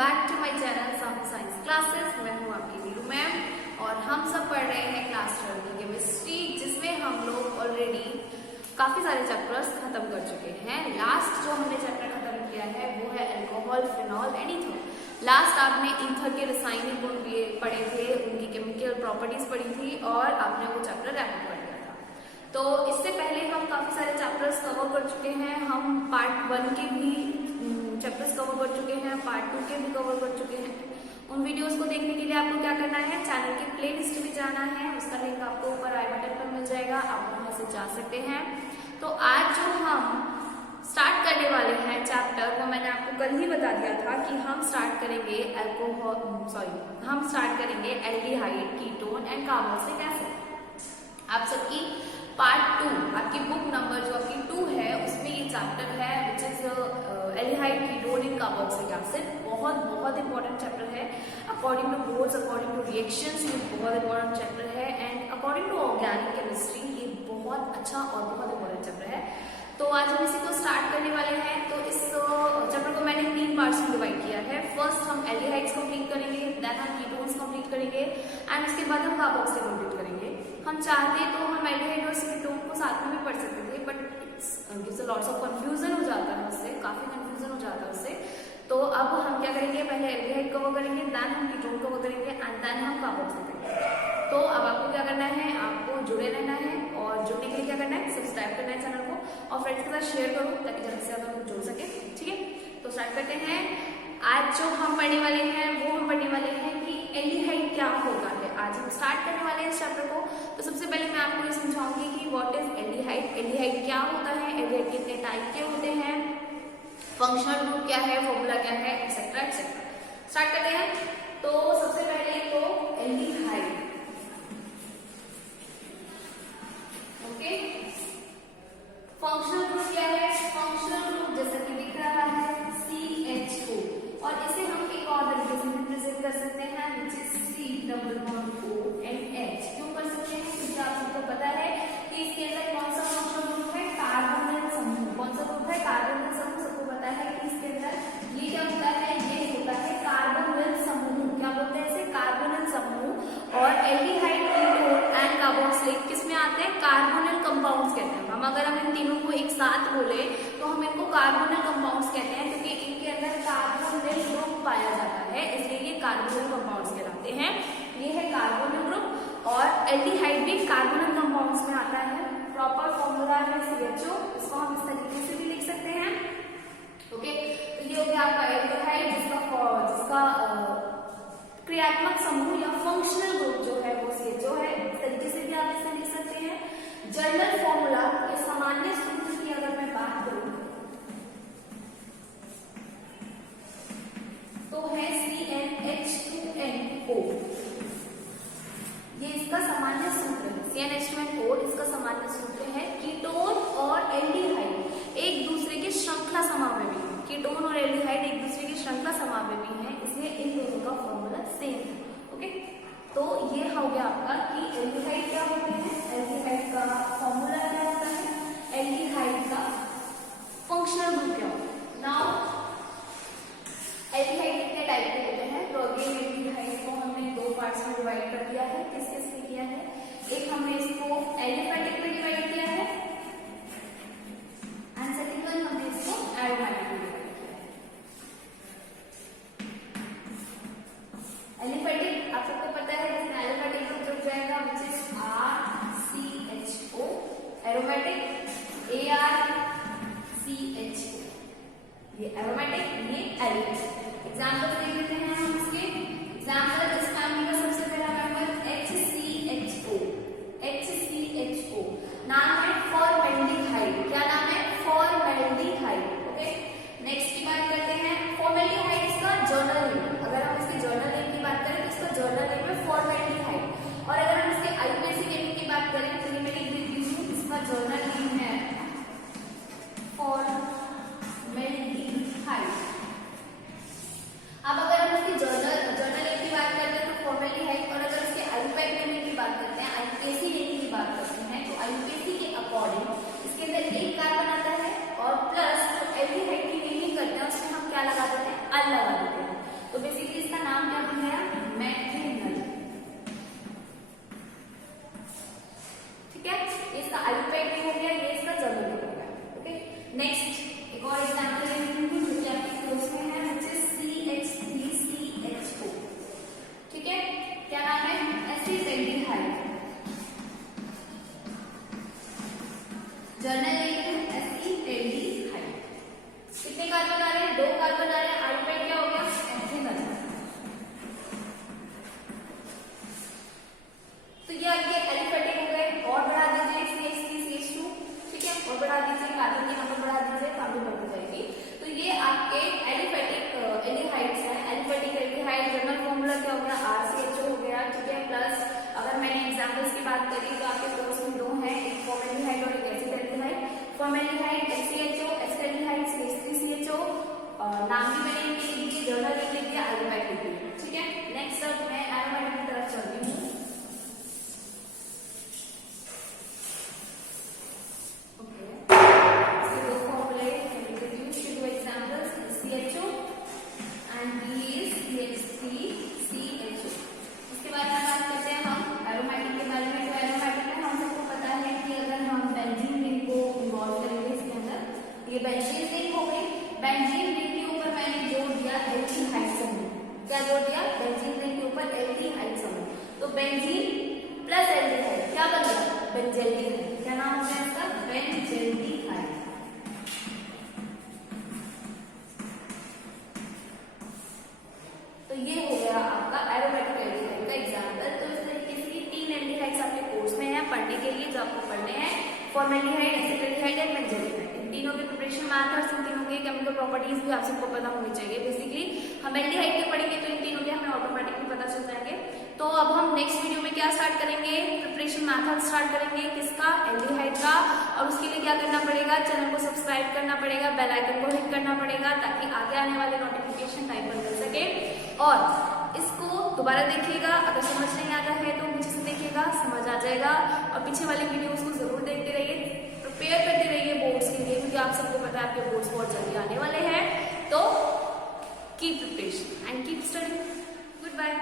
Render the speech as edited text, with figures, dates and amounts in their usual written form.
Back to my channel Sahu science classes. मैं हूँ आपकी नीरू मैम और हम सब पढ़ रहे हैं क्लास 12 की केमिस्ट्री, जिसमें हम लोग ऑलरेडी काफी सारे चैप्टर्स खत्म कर चुके हैं। लास्ट जो हमने चैप्टर खत्म किया है वो है alcohol, phenol and ether. Last आपने ईथर के रासायनिक गुण पढ़े थे, उनकी केमिकल प्रॉपर्टीज पढ़ी थी और आपने वो चैप्टर रैप पढ़ लिया था। तो इससे पहले हम काफी सारे चैप्टर्स कवर कर चुके हैं। हम पार्ट 1 के भी चैप्टर्स कवर कर चुके हैं, पार्ट 2 के भी कवर कर चुके हैं। उन वीडियोस को देखने के लिए आपको क्या करना है, चैनल की प्लेलिस्ट में जाना है, उसका लिंक आपको ऊपर आई बटन पर मिल जाएगा, आप वहां से जा सकते हैं। तो आज जो हम स्टार्ट करने वाले हैं चैप्टर, वो मैंने आपको कल ही बता दिया था कि हम स्टार्ट करेंगे हम स्टार्ट करेंगे aldehyde, ketone and carboxylic acid. आप सबकी पार्ट 2, आपकी बुक नंबर जो आपकी 2 है, उसमें ये चैप्टर है which is aldehyde, ketone and carboxylic acid. बहुत इंपॉर्टेंट चैप्टर है। According to boards, according to reactions, ये बहुत इंपॉर्टेंट चैप्टर है and according to organic chemistry ये बहुत अच्छा और बहुत इंपॉर्टेंट चैप्टर है। तो आज हम इसी को स्टार्ट करने वाले हैं। तो इस चैप्टर को मैंने 3 पार्ट्स में डिवाइड किया है। फर्स्ट हम एल्डिहाइड्स कंप्लीट करेंगे, देन हम कीटोन्स कंप्लीट करेंगे एंड उसके बाद हम कार्बोक्सिलिक कंप्लीट करेंगे। हम चाहते तो हम एल्डिहाइड और कीटोन को साथ में भी पढ़ सकते थे, but it's lots of confusion हो जाता है उससे, काफी कंफ्यूजन हो जाता है उससे। तो अब हम क्या करेंगे, पहले एल्डिहाइड कवर करेंगे, देन हम कीटोन कवर करेंगे एंड देन हम कार्बोक्सिलिक करेंगे। तो अब आपको क्या करना है, आपको जुड़े रहना है और जुड़ने के लिए क्या करना है, सब्सक्राइब करना है चैनल को और फ्रेंड्स के साथ शेयर करो ताकि जल्द से ज्यादा लोग जुड़ सके। ठीक है, तो स्टार्ट करते हैं। आज जो हम पढ़ने वाले हैं वो हम पढ़ने वाले हैं कि एल्डिहाइड क्या होता है। आज हम स्टार्ट करने वाले हैं इस चैप्टर को। तो सबसे पहले मैं आपको ये समझाऊंगी कि व्हाट इज एल्डिहाइड, एल्डिहाइड क्या होता है, एल्डिहाइड कितने टाइप के होते हैं, फंक्शनल ग्रुप क्या है, फॉर्मूला क्या है, एक्सेट्रा एक्सेट्रा। स्टार्ट करते हैं। तो सबसे पहले तो एल्डिहाइड, ओके। फंक्शनल ग्रुप क्या है, फंक्शनल ग्रुप जैसा कि दिख रहा है CHO, और इसे हम एक और तरीके से रिप्रेजेंट कर सकते हैं which is COONH। क्यों कर सकते हैं, क्योंकि आप सबको पता है कि इसके अंदर कौन सा फंक्शनल ग्रुप है, कार्बोनिल समूह। कौन सा ग्रुप है, कार्बोनिल समूह। सबको पता है कि इसके अंदर ये क्या होता है, ये होता है कार्बोनिल समूह। क्या बोलते हैं इसे, कार्बोनिल समूह। और एल्डिहाइड, कीटोन एंड कार्बोक्सिलिक किस में आते हैं, कार्बोनिल कंपाउंड्स कहते हैं। हम अगर हम इन तीनों को एक साथ बोले तो हम इनको कार्बोनिल कंपाउंड्स कहते हैं, क्योंकि इनके अंदर कार्बोनिल ग्रुप पाया जाता है, इसलिए ये कार्बोनिल कंपाउंड्स कहलाते हैं। ये है कार्बोनिल ग्रुप और एल्डिहाइड भी कार्बोनिल कंपाउंड्स में आता है। प्रॉपर फॉर्मूला है CHO, इसको हम इस तरीके से भी लिख सकते हैं। ओके, तो ये हो गया आपका एल्डिहाइड, जिसका क्रियात्मक समूह या फंक्शनल ग्रुप जो है वो CHO है। इस तरीके से भी आप इसे लिख सकते हैं। जनरल फॉर्मूला या सामान्य सूत्र की अगर मैं बात करूं तो है CnH2nO। ये इसका सामान्य सूत्र है, CnH2nO इसका सामान्य सूत्र है। कीटोन और एल्डिहाइड एक दूसरे के श्रृंखला समावेशी है, कीटोन और एल्डिहाइड एक दूसरे की श्रृंखला समावेशी है, इसलिए इन दोनों का फॉर्मूला सेम है। ओके, तो ये हो गया आपका कि एल्डिहाइड क्या होते हैं, एल्डिहाइड का फॉर्मूला क्या होता है, एल्डिहाइड का फंक्शनल ग्रुप क्या होता है। नाउ एल्डिहाइड कितने टाइप के होते हैं, तो अगेन एल्डिहाइड को हमने 2 पार्ट्स में डिवाइड कर दिया है। किस किस में किया है, एक हमने इसको एलिफेटिक में डिवाइड किया है एंड सेकंड वन हमने इसको एरोमेटिक में डिवाइड किया है। एलिफेटिक आप सबको पता है, इसमें एलिफेटिक ग्रुप जुड़ जाएगा which is RCHO, aromatic ARCHO। ये एरोमेटिक, ये एल्डिहाइड। एग्जांपल देख लेते हैं हम इसके। एग्जांपल इस फैमिली का सबसे पहला मेंबर HCHO। HCHO नाम नेक्स्ट एक और एग्जाम्पल लेंगे जो कि आपके कोर्स में है, which is CH3CH4। ठीक है, क्या नाम है? एसिटेल्डिहाइड। जर्नल नेम है एसिटेल्डिहाइड। कितने कार्बन आ रहे हैं? 2 कार्बन आ रहे हैं। अल्डिहाइड क्या हो गया? एथिन आ गया। तो ये आपके एलिफेटिक हो गए। और बढ़ा दीजिए CH3CH2। ठीक है, और बढ़ा दीजिए, कार्बन की नंबर बढ़ा दीजिए, काफी बढ़ जाएगी। तो ये आपके एलिफेटिक एल्डिहाइड्स हैं। एलिफेटिक एल्डिहाइड जनरल फॉर्मूला क्या हो गया? RCHO हो गया। ठीक है, प्लस अगर मैंने एग्जांपल्स की बात करी तो आपके कोर्स में 2 हैं, एक फॉर्मेल्डिहाइड और एक acetaldehyde. Formaldehyde HCHO, acetaldehyde CH3CHO। नाम भी मैंने इनके लिख दिए, जर्नल नेम लिख दिया, एरोमेटिक लिख दिया। ठीक है, नेक्स्ट अब मैं एरोमेटिक की तरफ चलती हूँ। ये बेंजीन रिंग हो गई। बेंजीन रिंग के ऊपर मैंने जोड़ दिया एल्डिहाइड समूह। क्या जोड़ दिया? बेंजीन रिंग के ऊपर एल्डिहाइड समूह। तो बेंजीन प्लस एल्डिहाइड क्या बन गया? बेंजेल्डिहाइड। क्या नाम हो गया इसका? बेंजेल्डिहाइड। तो ये हो गया आपका एरोमेटिक एल्डिहाइड का एग्जांपल। तो इस तरीके से 3 एल्डिहाइड्स आपके कोर्स में है पढ़ने के लिए, जो आपको पढ़ने हैं फॉर्मेल्डिहाइड, एसिटेल्डिहाइड एंड बेंजेल्डिहाइड। इन तीनों की प्रिपरेशन मेथड्स, इन तीनों की केमिकल प्रॉपर्टीज भी आप सबको पता होनी चाहिए। बेसिकली हम एल्डिहाइड के पढ़ेंगे तो इन तीनों के हमें ऑटोमेटिकली पता चल जाएंगे। तो अब हम नेक्स्ट वीडियो में क्या स्टार्ट करेंगे? प्रिपरेशन मेथड स्टार्ट करेंगे। किसका? एल्डिहाइड का। और उसके लिए क्या करना पड़ेगा? चैनल को सब्सक्राइब करना पड़ेगा, बेल आइकन को हिट करना पड़ेगा, ताकि आगे आने वाले नोटिफिकेशन टाइम पर मिल सके। और इसको दोबारा देखिएगा, अगर समझ नहीं आता है तो पीछे से देखिएगा, समझ आ जाएगा। और पीछे वाले वीडियोस को जरूर देखते रहिए, प्रिपेयर करते रहिए बोर्ड्स के लिए, क्योंकि आप सबको पता है आपके बोर्ड्स बहुत जल्दी आने वाले हैं। तो keep preparation and keep studying. Good bye.